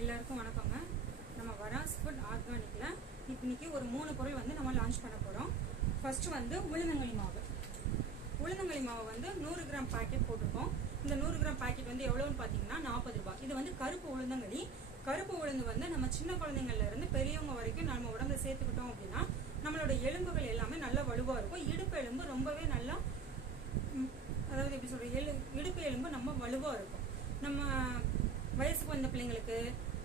எல்லாருக்கும் வணக்கங்க. நம்ம வராஸ் ஃபுட் ஆர்கானிக்ல இன்னைக்கு ஒரு 3 பொருள் வந்து நம்ம லான்ச் பண்ண போறோம். ஃபர்ஸ்ட் வந்து உளுந்தங்களி மாவு. உளுந்தங்களி மாவு வந்து 100 கிராம் பாக்கெட் போட்டிருக்கோம். இந்த 100 கிராம் பாக்கெட் வந்து எவ்வளவுன்னு பாத்தீங்கன்னா 40 ரூபாய். இது வந்து கருப்பு உளுந்தங்களி. கருப்பு உளுந்து வந்து நம்ம சின்ன குழந்தைங்கள்ல இருந்து பெரியவங்க வரைக்கும் நம்ம உடம்புல சேர்த்துக்கிட்டோம் அப்படின்னா நம்மளோட எலும்புகள் எல்லாமே நல்லா வலுவா இருக்கும். இடுப்பு எலும்பு ரொம்பவே நல்லா, அதாவது எப்படி சொல்ற, இடுப்பு எலும்பு நம்ம வலுவா இருக்கும். நம்ம வயசுக்கு வந்த பிள்ளைங்களுக்கு,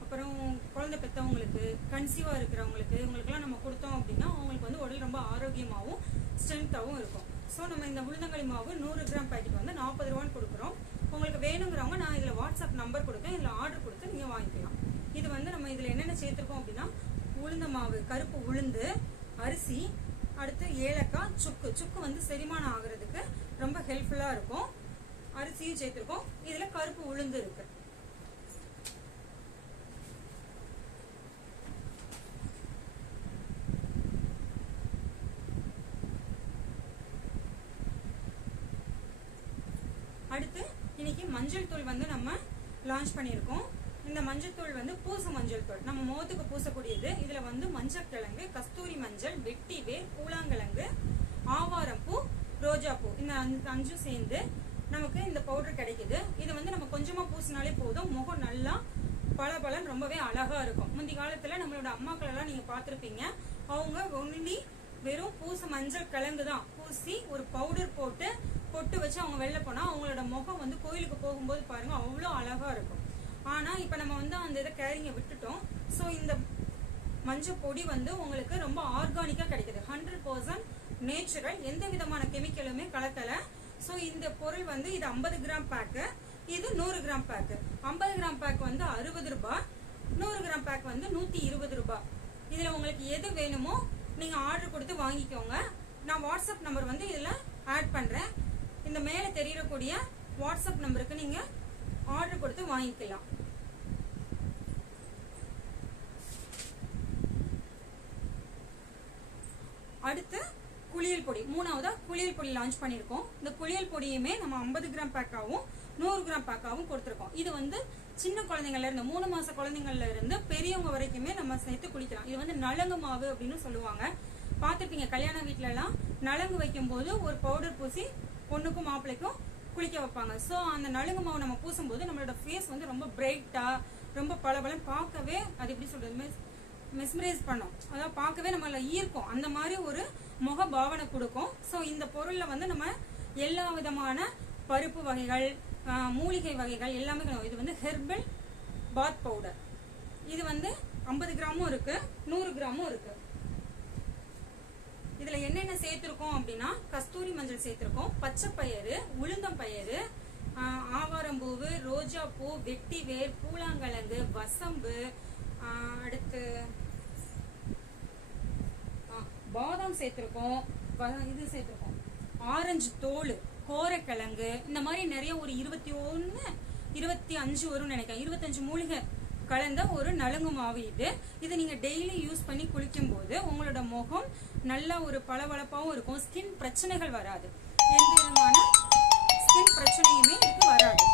அப்புறம் குழந்தை பெற்றவங்களுக்கு, கன்சீவா இருக்கிறவங்களுக்கு, இவங்களுக்குலாம் நம்ம கொடுத்தோம் அப்படின்னா அவங்களுக்கு வந்து உடல் ரொம்ப ஆரோக்கியமாகவும் ஸ்ட்ரென்த்தாகவும் இருக்கும். ஸோ நம்ம இந்த உளுந்தங்களி மாவு 100 கிராம் பேக்கெட் வந்து 40 ரூபான்னு கொடுக்குறோம். உங்களுக்கு வேணுங்கிறவங்க நான் இதில் வாட்ஸ்அப் நம்பர் கொடுத்தேன், இதில் ஆர்டர் கொடுத்து நீங்கள் வாங்கிக்கலாம். இது வந்து நம்ம இதில் என்னென்ன சேர்த்துருக்கோம் அப்படின்னா உளுந்த மாவு, கருப்பு உளுந்து, அரிசி, அடுத்து ஏலக்காய், சுக்கு வந்து செரிமானம் ஆகுறதுக்கு ரொம்ப ஹெல்ப்ஃபுல்லாக இருக்கும். அரிசியும் சேர்த்துருக்கோம். இதில் கருப்பு உளுந்து இருக்கு. அடுத்து இன்னைக்கு மஞ்சள் தூள் வந்து நம்ம லான்ச் பண்ணியிருக்கோம். இந்த மஞ்சள் தூள் வந்து பூச மஞ்சள் தூள், நம்ம முகத்துக்கு பூசக்கூடியது. இதுல வந்து மஞ்சள் கிழங்கு, கஸ்தூரி மஞ்சள், வெட்டி வேர், பூலாங்கிழங்கு, ஆவாரம் பூ, ரோஜா பூ, இந்த 5 சேர்ந்து நமக்கு இந்த பவுடர் கிடைக்குது. இது வந்து நம்ம கொஞ்சமா பூசினாலே போதும், முகம் நல்லா பளபளன்னு ரொம்பவே அழகா இருக்கும். முந்தி காலத்துல நம்மளோட அம்மாக்கள் எல்லாம் நீங்க பாத்திருப்பீங்க, அவங்க ஒன்லி வெறும் பூச மஞ்சள் கிழங்கு தான் பூசி ஒரு பவுடர் போட்டு பொட்டு வச்சு அவங்க வெளில போனா அவங்களோட முகம் வந்து கோயிலுக்கு போகும்போது பாருங்க அவ்வளோ அழகா இருக்கும். ஆனா இப்ப நம்ம வந்து அந்த இதை கேரிங்க விட்டுட்டோம். ஸோ இந்த மஞ்சள் பொடி வந்து உங்களுக்கு ரொம்ப ஆர்கானிக்கா கிடைக்குது. 100% நேச்சுரல், எந்த விதமான கெமிக்கலுமே கலக்கல. ஸோ இந்த பொருள் வந்து இது 50 கிராம் பேக்கு, இது 100 கிராம் பேக்கு. 50 கிராம் பேக் வந்து 60 ரூபாய், 100 கிராம் பேக் வந்து 120 ரூபாய். இதுல உங்களுக்கு எது வேணுமோ நீங்க ஆர்டர் கொடுத்து வாங்கிக்கோங்க. நான் வாட்ஸ்அப் நம்பர் வந்து இதுல ஆட் பண்றேன். இந்த மேல தெரியக்கூடிய வாட்ஸ்அப் நம்பருக்கு நீங்க ஆர்டர் கொடுத்து வாங்கிக்கலாம். அடுத்து குளியல் பொடி, 3ஆவதா குளியல் பொடி லான்ச் பண்ணிருக்கோம். இந்த குளியல் பொடியுமே நம்ம 50 கிராம் பேக்காவும் 100 கிராம் பேக்காவும் கொடுத்திருக்கோம். இது வந்து சின்ன குழந்தைங்கள்ல இருந்து 3 மாச குழந்தைங்கள்ல இருந்து பெரியவங்க வரைக்குமே நம்ம சேர்த்து குளிக்கலாம். இது வந்து நலங்கு மாவு அப்படின்னு சொல்லுவாங்க. பாத்துருப்பீங்க, கல்யாண வீட்டுல எல்லாம் நலங்கு வைக்கும் போது ஒரு பவுடர் பூசி பொண்ணுக்கும் மாப்பிள்ளைக்கும் குளிக்க வைப்பாங்க. ஸோ அந்த நலுங்கு மாவு நம்ம பூசும் போது நம்மளோட ஃபேஸ் வந்து ரொம்ப பிரைட்டா, ரொம்ப பளபளன்னு, பார்க்கவே அது எப்படி சொல்றது, மெஸ்மரைஸ் பண்ணும். அதாவது பார்க்கவே நம்மள ஈர்க்கும். அந்த மாதிரி ஒரு முக பாவனை கொடுக்கும். ஸோ இந்த பொருள்ல வந்து நம்ம எல்லா விதமான பருப்பு வகைகள், மூலிகை வகைகள் எல்லாமே. இது வந்து ஹெர்பல் பாத் பவுடர். இது வந்து 50 கிராமும் இருக்கு, 100 கிராமும் இருக்கு. இதுல என்னென்ன சேர்த்திருக்கோம் அப்படின்னா கஸ்தூரி மஞ்சள் சேர்த்திருக்கோம், பச்சை பயிறு, உளுந்தம் பயிறு, ஆவாரம்பூவு, ரோஜா பூ, வெட்டி வேர், பூலாங்கிழங்கு, வசம்பு, அடுத்து பாதாம் சேர்த்திருக்கோம், இது சேர்த்திருக்கோம், ஆரஞ்சு தோல், கோரைக்கிழங்கு, இந்த மாதிரி நிறைய ஒரு 25 வரும்னு நினைக்கிறேன். 25 மூலிகை கலந்த ஒரு நலுங்கு மாவு இது. இதை நீங்க டெய்லி யூஸ் பண்ணி குளிக்கும் போது உங்களோட முகம் நல்ல ஒரு பளபளப்பாவும் இருக்கும். ஸ்கின் பிரச்சனைகள் வராது, எந்த விதமான ஸ்கின் பிரச்சனையுமே இதுக்கு வராது.